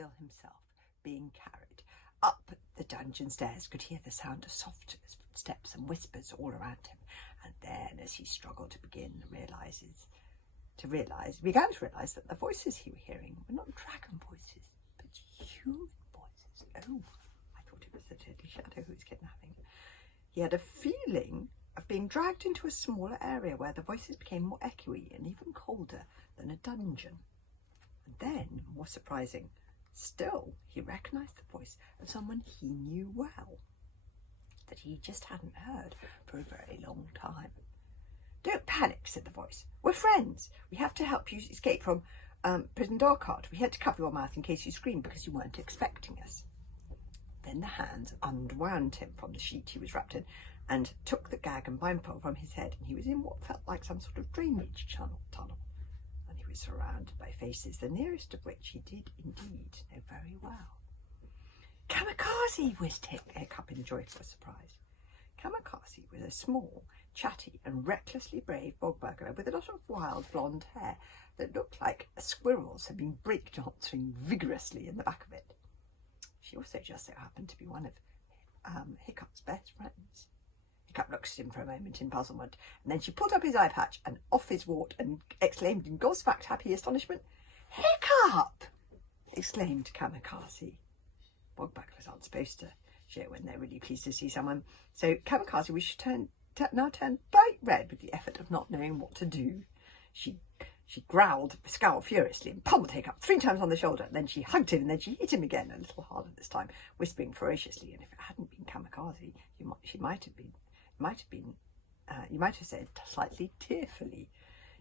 Bill himself being carried up the dungeon stairs could hear the sound of soft footsteps and whispers all around him. And then, as he struggled to began to realise that the voices he was hearing were not dragon voices, but human voices. Oh, I thought it was the Deadly Shadow who was kidnapping him. He had a feeling of being dragged into a smaller area where the voices became more echoey and even colder than a dungeon. And then, more surprising still, he recognised the voice of someone he knew well, that he just hadn't heard for a very long time. "Don't panic," said the voice. "We're friends. We have to help you escape from Prison Darkheart. We had to cover your mouth in case you screamed because you weren't expecting us." Then the hands unwound him from the sheet he was wrapped in and took the gag and blindfold from his head, and he was in what felt like some sort of drainage tunnel. And he was surrounded by faces, the nearest of which he did indeed know very well. "Kamikaze!" whizzed Hiccup in joyful surprise. Kamikaze was a small, chatty and recklessly brave bog burglar with a lot of wild blonde hair that looked like a squirrel's had been breakdancing vigorously in the back of it. She also just so happened to be one of Hiccup's best friends. Hiccup looked at him for a moment in puzzlement, and then she pulled up his eye patch and off his wart and exclaimed in gobsmacked happy astonishment, "Hiccup!" exclaimed Kamikaze. Bog burglars aren't supposed to show when they're really pleased to see someone, so Kamikaze was now turned bright red with the effort of not knowing what to do. She scowled furiously and pummeled Hiccup 3 times on the shoulder. Then she hugged him, and then she hit him again, a little harder this time, whispering ferociously. And if it hadn't been Kamikaze, you might have said slightly tearfully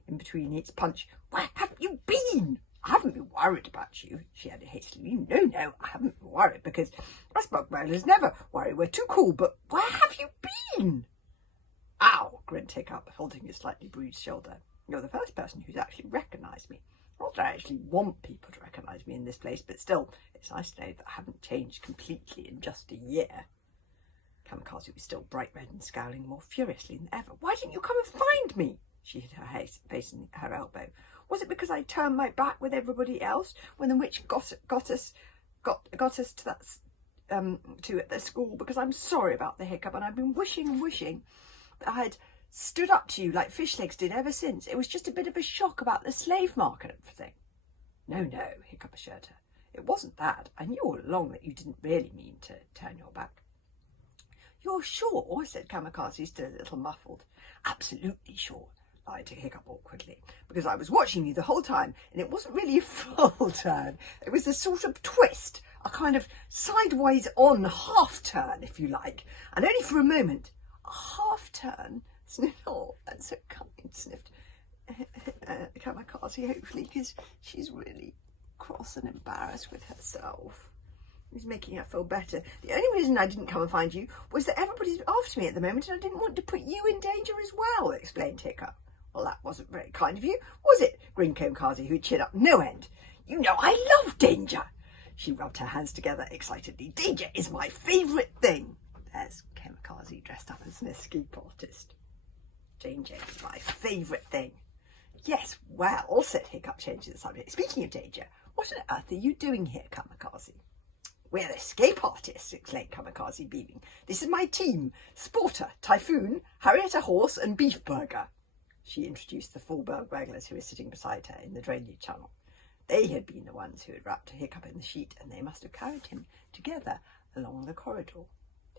in between each punch, "Where have you been? I haven't been worried about you," she added hastily. No, I haven't been worried, because us bug burglars never worry. We're too cool. But where have you been?" "Ow!" grinned Hiccup, holding his slightly bruised shoulder. "You're the first person who's actually recognised me. Not that I actually want people to recognise me in this place, but still, it's nice to know that I haven't changed completely in just a year." Kamikaze was still bright red and scowling more furiously than ever. "Why didn't you come and find me?" She hid her face in her elbow. "Was it because I turned my back with everybody else when the witch got us to that at the school? Because I'm sorry about the Hiccup, and I've been wishing that I had stood up to you like Fishlegs did ever since. It was just a bit of a shock about the slave market and everything." No, Hiccup assured her. "It wasn't that. I knew all along that you didn't really mean to turn your back." "You're sure?" said Kamikaze, still a little muffled. "Absolutely sure," lied Hiccup awkwardly, "because I was watching you the whole time, and it wasn't really a full turn. It was a sort of twist, a kind of sideways on half turn, if you like, and only for a moment." "A half turn?" sniffed. "Oh, that's so kind," sniffed Kamikaze, hopefully, because she's really cross and embarrassed with herself. He's making her feel better. "The only reason I didn't come and find you was that everybody's after me at the moment, and I didn't want to put you in danger as well," explained Hiccup. "Well, that wasn't very kind of you, was it?" grinned Kamikaze, who cheered up no end. "You know I love danger." She rubbed her hands together excitedly. "Danger is my favourite thing." There's Kamikaze dressed up as an escape artist. "Danger is my favourite thing." "Yes, well," said Hiccup, changing the subject. "Speaking of danger, what on earth are you doing here, Kamikaze?" "We're escape artists," exclaimed Kamikaze, beaming. "This is my team: Sporter, Typhoon, Harrietta Horse, and Beef Burger." She introduced the 4 burglars who were sitting beside her in the drainage tunnel. They had been the ones who had wrapped Hiccup in the sheet, and they must have carried him together along the corridor.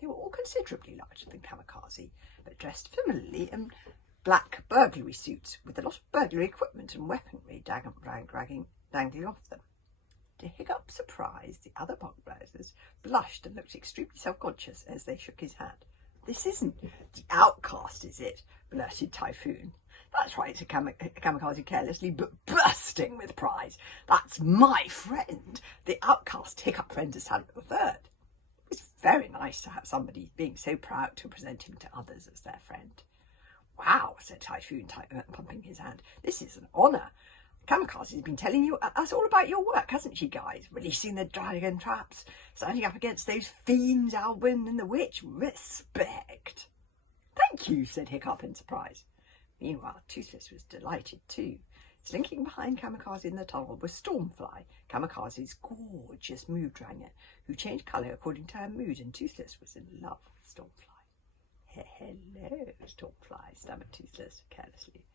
They were all considerably larger than Kamikaze, but dressed familiarly in black burglary suits with a lot of burglary equipment and weaponry dangling off them. To Hiccup's surprise, the other burglars blushed and looked extremely self-conscious as they shook his hand. "This isn't the outcast, is it?" blurted Typhoon. "That's right," said Kamikaze carelessly, but bursting with pride. "That's my friend, the outcast Hiccup Friend-Salad III. It was very nice to have somebody being so proud to present him to others as their friend." "Wow," said Typhoon, pumping his hand. "This is an honour. Kamikaze has been telling us all about your work, hasn't she, guys? Releasing the dragon traps, standing up against those fiends, Alvin and the witch. Respect." "Thank you," said Hiccup in surprise. Meanwhile, Toothless was delighted too. Slinking behind Kamikaze in the tunnel was Stormfly, Kamikaze's gorgeous mood dragon, who changed colour according to her mood, and Toothless was in love with Stormfly. Hello, Stormfly, stammered Toothless carelessly.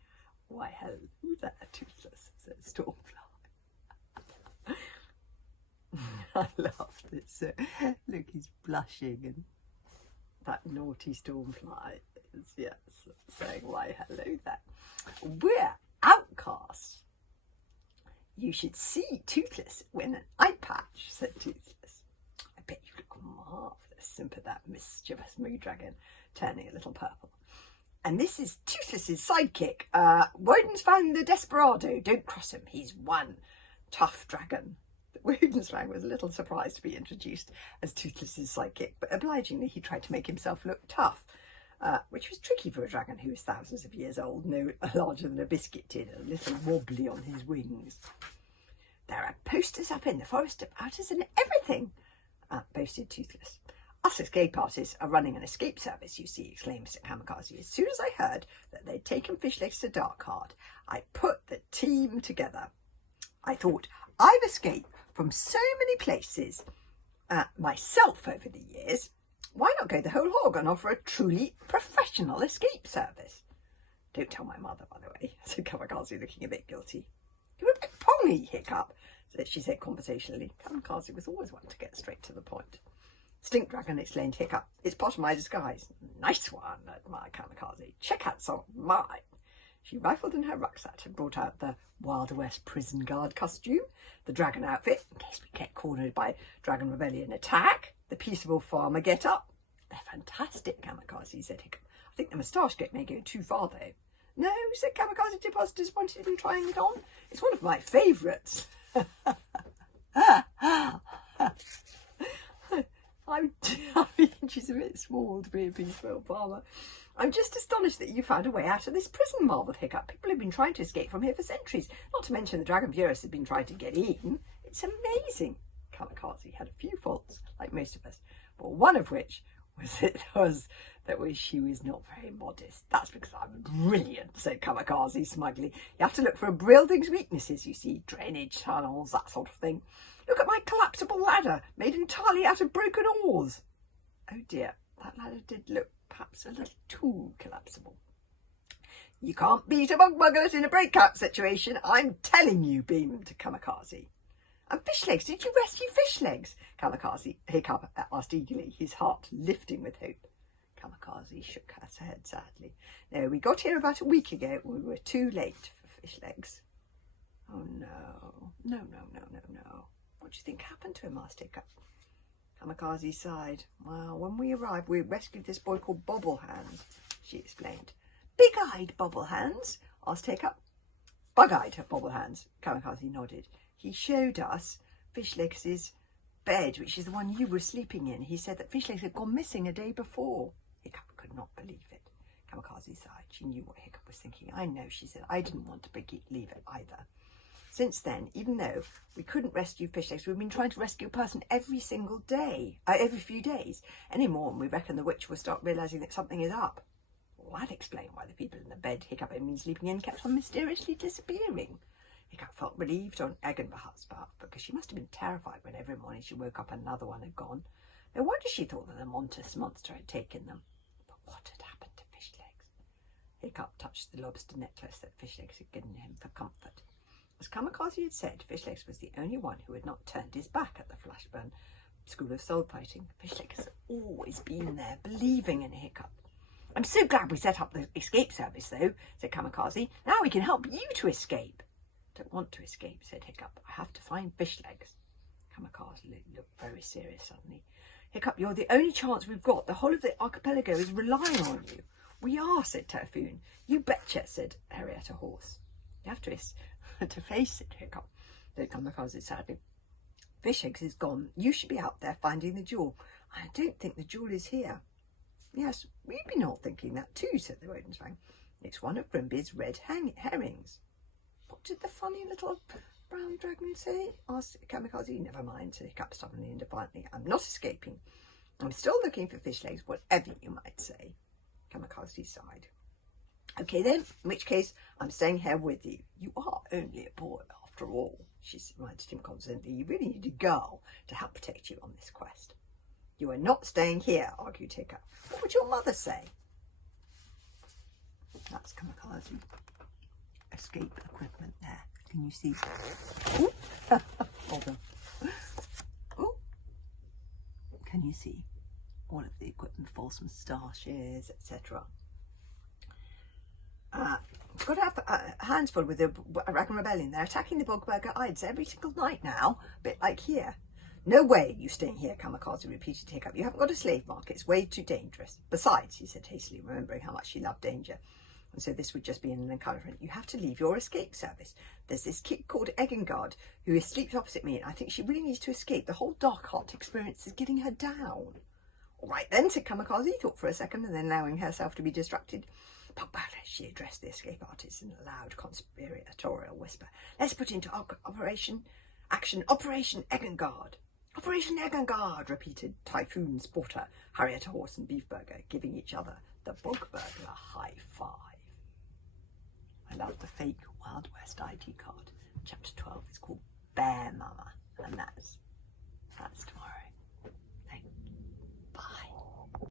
Why, hello there, Toothless, said Stormfly. I love this. Look, he's blushing, and that naughty Stormfly is, yes, saying, why, hello there. We're outcasts. You should see Toothless win an eye patch, said Toothless. I bet you look marvellous, simpered that mischievous mood dragon, turning a little purple. And this is Toothless's sidekick, Wodenspang the Desperado. Don't cross him, he's one tough dragon. Wodenspang was a little surprised to be introduced as Toothless's sidekick, but obligingly he tried to make himself look tough, which was tricky for a dragon who was thousands of years old, no larger than a biscuit tin, and a little wobbly on his wings. There are posters up in the forest about us and everything, boasted Toothless. Us escape artists are running an escape service, you see, exclaimed Mr. Kamikaze. As soon as I heard that they'd taken Fishlegs to Darkheart, I put the team together. I thought, I've escaped from so many places myself over the years. Why not go the whole hog and offer a truly professional escape service? Don't tell my mother, by the way, said Kamikaze, looking a bit guilty. You're a bit pongy, Hiccup, she said conversationally. Kamikaze was always one to get straight to the point. Stink Dragon, exclaimed Hiccup. It's part of my disguise. Nice one, admired Kamikaze. Check out some of mine. She rifled in her rucksack and brought out the Wild West prison guard costume, the dragon outfit, in case we get cornered by Dragon Rebellion attack, the peaceable farmer get-up. They're fantastic, Kamikaze, said Hiccup. I think the moustache get may go too far, though. No, said Kamikaze, disappointed in trying it on. It's one of my favourites. She's a bit small to be a peaceful farmer. I'm just astonished that you found a way out of this prison, marvelled Hiccup. People have been trying to escape from here for centuries, not to mention the Dragon Furious have been trying to get in. It's amazing. Kamikaze had a few faults, like most of us, but one of which was that she was not very modest. That's because I'm brilliant, said Kamikaze smugly. You have to look for a building's weaknesses, you see, drainage tunnels, that sort of thing. Look at my collapsible ladder, made entirely out of broken oars. Oh dear, that ladder did look perhaps a little too collapsible. You can't beat a bog-bugglet in a breakout situation, I'm telling you, beamed Kamikaze. And Fishlegs, did you rescue Fishlegs? Kamikaze, Hiccup asked eagerly, his heart lifting with hope. Kamikaze shook her head sadly. No, we got here about a week ago. We were too late for Fishlegs. Oh no, no. What do you think happened to him? Asked Hiccup. Kamikaze sighed. Well, when we arrived, we rescued this boy called Bobblehands, she explained. Big-eyed Bobblehands? Asked Hiccup. Bug-eyed Bobblehands, Kamikaze nodded. He showed us Fishlegs' bed, which is the one you were sleeping in. He said that Fishlegs had gone missing a day before. Hiccup could not believe it. Kamikaze sighed. She knew what Hiccup was thinking. I know, she said. I didn't want to leave it either. Since then, even though we couldn't rescue Fishlegs, we've been trying to rescue a person every single day, every few days. Any more, and we reckon the witch will start realising that something is up. Well, that'd explain why the people in the bed Hiccup had been sleeping in kept on mysteriously disappearing. Hiccup felt relieved on Eggenbach's part, because she must have been terrified when every morning she woke up and another one had gone. No wonder she thought that the monster had taken them. But what had happened to Fishlegs? Hiccup touched the lobster necklace that Fishlegs had given him for comfort. As Kamikaze had said, Fishlegs was the only one who had not turned his back at the Flashburn School of Soul Fighting. Fishlegs has always been there, believing in Hiccup. I'm so glad we set up the escape service, though, said Kamikaze. Now we can help you to escape. Don't want to escape, said Hiccup. I have to find Fishlegs. Kamikaze looked very serious suddenly. Hiccup, you're the only chance we've got. The whole of the archipelago is relying on you. We are, said Terfoon. You betcha, said Henrietta Horse. You have to face it, Hiccup, said Kamikaze sadly. Fishlegs is gone. You should be out there finding the jewel. I don't think the jewel is here. Yes, we've been all thinking that too, said the Wodenspang. It's one of Grimby's red herrings. What did the funny little brown dragon say? Asked Kamikaze. Never mind, said Hiccup stubbornly and defiantly. I'm not escaping. I'm still looking for Fishlegs, whatever you might say. Kamikaze sighed. Okay then, in which case I'm staying here with you. You are only a boy after all, she reminded him confidently. You really need a girl to help protect you on this quest. You are not staying here, argued Hiccup. What would your mother say? That's kamikaze escape equipment there. Can you see? Ooh. Hold on. Ooh. Can you see all of the equipment? False moustaches, etc. Got to have hands full with the Raglan Rebellion. They're attacking the Bogburger Ides every single night now, a bit like here. No way you staying here, Kamikaze repeated Hiccup. You haven't got a slave market. It's way too dangerous. Besides, he said hastily, remembering how much she loved danger, and so this would just be an encouragement. You have to leave your escape service. There's this kid called Egengard who sleeps opposite me, and I think she really needs to escape. The whole Dark Heart experience is getting her down. All right then, said Kamikaze, thought for a second, and then allowing herself to be distracted. Bogburger, she addressed the escape artist in a loud conspiratorial whisper. Let's put into Operation Egengard. Operation Egengard, repeated Typhoon, Sporter, Harriet Horse and Beefburger, giving each other the Bogburglar high five. I love the fake Wild West ID card. Chapter 12 is called Bear Mama.